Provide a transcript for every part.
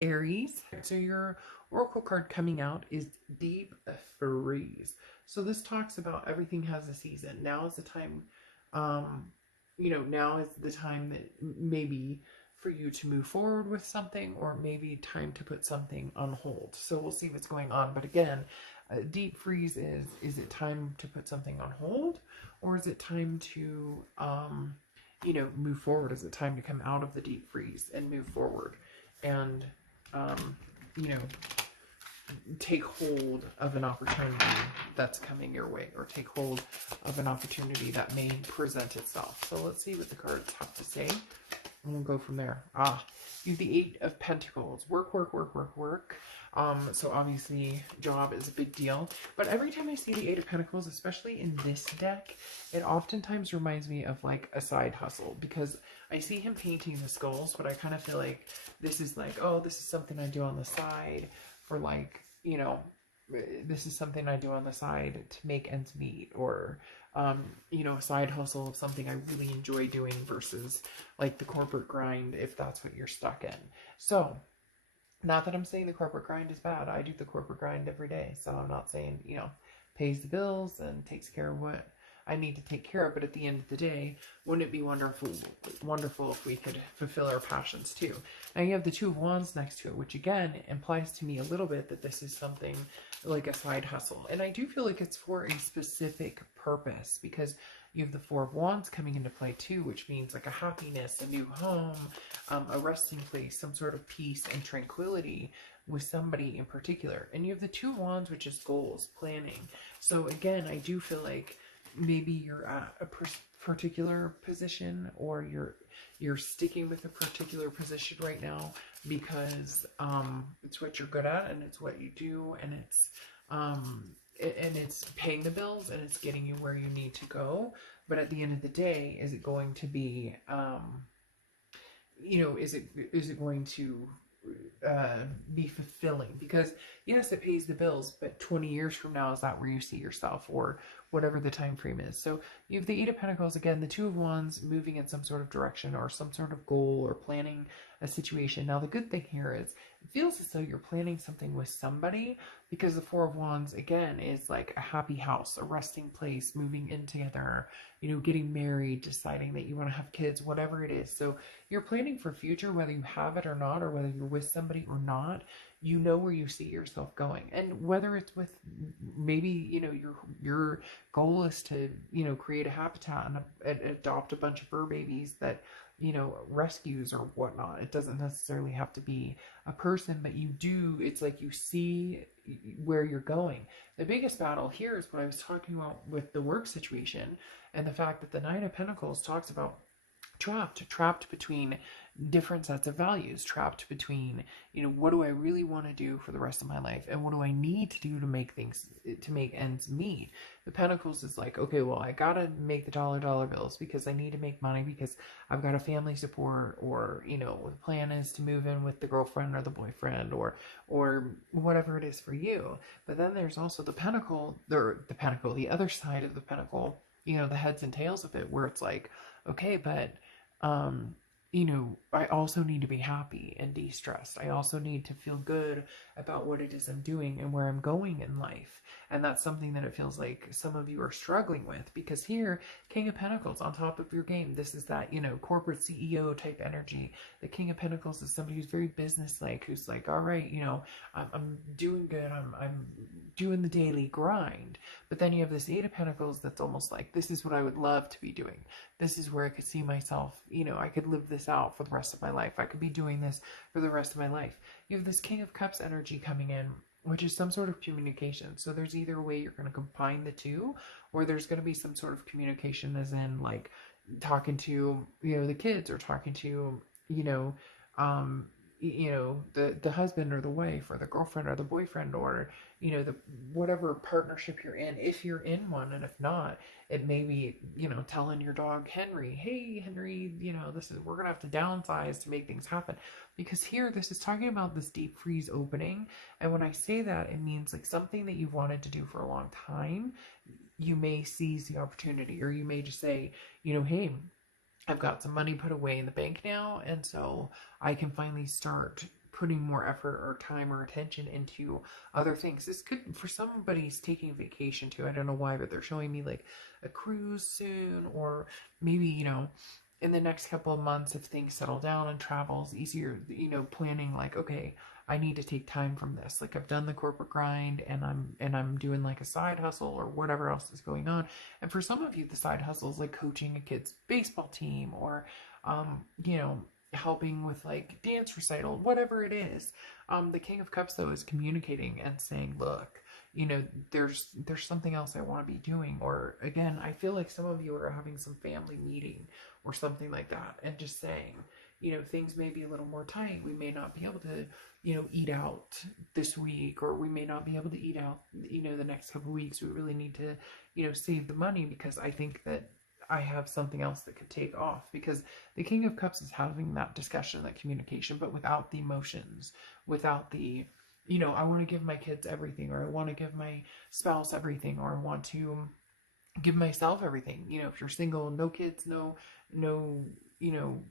Aries. So your oracle card coming out is Deep Freeze. So this talks about everything has a season. Now is the time, um, now is the time that maybe for you to move forward with something, or maybe time to put something on hold. So we'll see what's going on. But again, deep freeze is it time to put something on hold, or is it time to move forward? Is it time to come out of the deep freeze and move forward? And um, you know, take hold of an opportunity that's coming your way, or take hold of an opportunity that may present itself. So let's see what the cards have to say, and we'll go from there. You have the Eight of Pentacles. Work, work, work, work, work. So obviously job is a big deal, but every time I see the Eight of Pentacles, especially in this deck, it oftentimes reminds me of like a side hustle, because I see him painting the skulls, but I kind of feel like this is like, oh, this is something I do on the side for like, this is something I do on the side to make ends meet, or a side hustle of something I really enjoy doing versus like the corporate grind, if that's what you're stuck in. So not that I'm saying the corporate grind is bad. I do the corporate grind every day. So I'm not saying, pays the bills and takes care of what I need to take care of. But at the end of the day, wouldn't it be wonderful if we could fulfill our passions too? Now you have the Two of Wands next to it, which again implies to me a little bit that this is something like a side hustle. And I do feel like it's for a specific purpose, because you have the Four of Wands coming into play too, which means like a happiness, a new home, a resting place, some sort of peace and tranquility with somebody in particular. And you have the Two of Wands, which is goals, planning. So again, I do feel like maybe you're at a particular position, or you're sticking with a particular position right now because it's what you're good at, and it's what you do, and it's paying the bills, and it's getting you where you need to go. But at the end of the day, is it going to be is it going to be fulfilling? Because yes, it pays the bills, but 20 years from now, is that where you see yourself, or whatever the time frame is? So you have the Eight of Pentacles again, the Two of Wands, moving in some sort of direction or some sort of goal, or planning a situation. Now the good thing here is it feels as though you're planning something with somebody, because the Four of Wands again is like a happy house, a resting place, moving in together, getting married, deciding that you want to have kids, whatever it is. So you're planning for future, whether you have it or not, or whether you're with somebody or not. You know where you see yourself going, and whether it's with maybe your goal is to create a habitat and adopt a bunch of fur babies that rescues or whatnot. It doesn't necessarily have to be a person, but it's like you see where you're going. The biggest battle here is what I was talking about with the work situation, and the fact that the Nine of Pentacles talks about trapped between different sets of values, trapped between, what do I really want to do for the rest of my life, and what do I need to do to make ends meet. The Pentacles is like, okay, well, I gotta make the dollar bills because I need to make money, because I've got a family support, or the plan is to move in with the girlfriend or the boyfriend, or whatever it is for you. But then there's also the other side of the pentacle, the heads and tails of it, where it's like, okay, but um, I also need to be happy and de-stressed. I also need to feel good about what it is I'm doing and where I'm going in life. And that's something that it feels like some of you are struggling with, because here, King of Pentacles on top of your game. This is that, corporate CEO type energy. The King of Pentacles is somebody who's very business-like, who's like, all right, I'm doing good. I'm doing the daily grind. But then you have this Eight of Pentacles that's almost like, this is what I would love to be doing. This is where I could see myself, I could live this out for the rest of my life. I could be doing this for the rest of my life. You have this King of Cups energy coming in, which is some sort of communication. So there's either a way you're going to combine the two, or there's going to be some sort of communication, as in like talking to, the kids, or talking to, um, the husband or the wife, or the girlfriend or the boyfriend, or the whatever partnership you're in, if you're in one. And if not, it may be telling your dog Henry, hey Henry, we're gonna have to downsize to make things happen. Because here, this is talking about this deep freeze opening, and when I say that, it means like something that you've wanted to do for a long time. You may seize the opportunity, or you may just say, hey, I've got some money put away in the bank now, and so I can finally start putting more effort or time or attention into other things. This could, for somebody's taking vacation too. I don't know why, but they're showing me like a cruise soon, or maybe, you know, in the next couple of months, if things settle down and travel's easier, you know, planning like, okay, I need to take time from this. Like I've done the corporate grind, and I'm doing like a side hustle or whatever else is going on. And for some of you, the side hustle is like coaching a kid's baseball team, or you know, helping with like dance recital, whatever it is. The King of Cups though is communicating and saying, look, you know, there's something else I want to be doing. Or again, I feel like some of you are having some family meeting or something like that, and just saying, you know, things may be a little more tight. We may not be able to, you know, eat out this week, or we may not be able to eat out, you know, the next couple of weeks. We really need to, you know, save the money, because I think that I have something else that could take off. Because the King of Cups is having that discussion, that communication, but without the emotions, without the, you know, I want to give my kids everything, or I want to give my spouse everything, or I want to give myself everything. You know, if you're single, no kids, no, you know,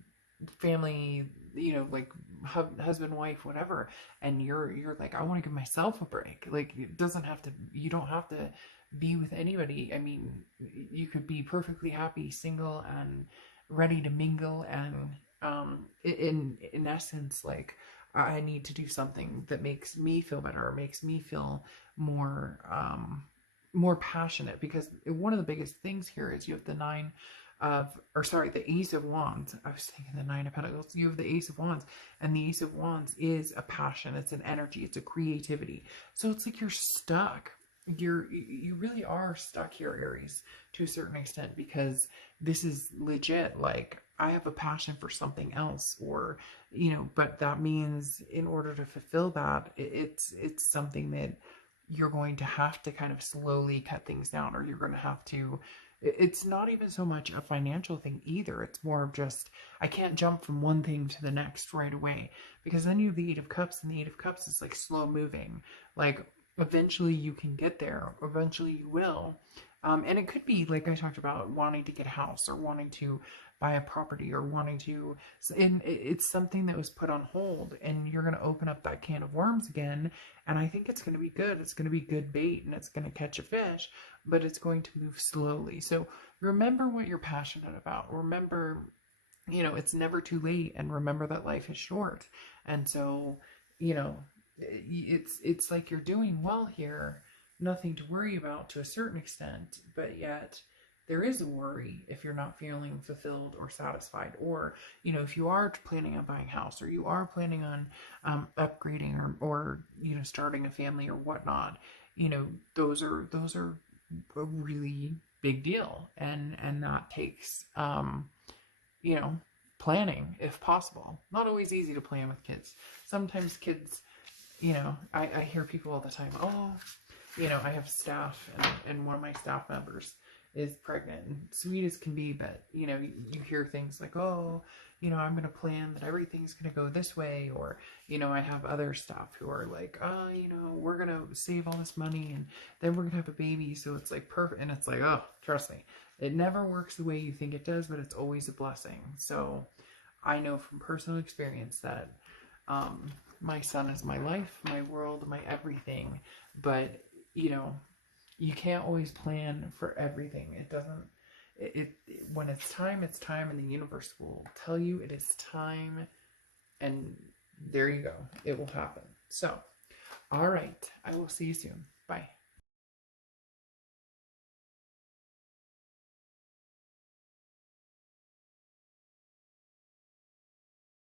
family, you know, like husband, wife, whatever, and you're like, I want to give myself a break. Like, it doesn't have to, you don't have to be with anybody. I mean, you could be perfectly happy single and ready to mingle, and in essence, like, I need to do something that makes me feel better, or makes me feel more more passionate. Because one of the biggest things here is you have the the Ace of Wands. I was thinking the Nine of Pentacles. You have the Ace of Wands, and the Ace of Wands is a passion. It's an energy. It's a creativity. So it's like you're stuck. You really are stuck here, Aries, to a certain extent, because this is legit. Like, I have a passion for something else, or, you know, but that means in order to fulfill that, it's something that you're going to have to kind of slowly cut things down, or you're going to have to, it's not even so much a financial thing either. It's more of just, I can't jump from one thing to the next right away, because then you have the Eight of Cups, and the Eight of Cups is like slow moving. Like, eventually you can get there. Eventually you will. And it could be, like I talked about, wanting to get a house, or wanting to buy a property, or wanting to, and it's something that was put on hold, and you're going to open up that can of worms again. And I think it's going to be good. It's going to be good bait, and it's going to catch a fish, but it's going to move slowly. So remember what you're passionate about. Remember, you know, it's never too late, and remember that life is short. And so, you know, it's like you're doing well here, nothing to worry about to a certain extent, but yet there is a worry if you're not feeling fulfilled or satisfied. Or, you know, if you are planning on buying a house, or you are planning on upgrading, or you know, starting a family or whatnot, you know, those are a really big deal, and that takes you know, planning if possible. Not always easy to plan with kids. Sometimes kids, you know, I hear people all the time, oh, you know, I have staff, and one of my staff members is pregnant, and sweet as can be, but, you know, you hear things like, oh, you know, I'm going to plan that everything's going to go this way. Or, you know, I have other staff who are like, oh, you know, we're going to save all this money, and then we're going to have a baby, so it's like perfect. And it's like, oh, trust me, it never works the way you think it does, but it's always a blessing. So I know from personal experience that my son is my life, my world, my everything. But, you know, you can't always plan for everything. It doesn't, when it's time, and the universe will tell you it is time, and there you go. It will happen. So, all right. I will see you soon. Bye.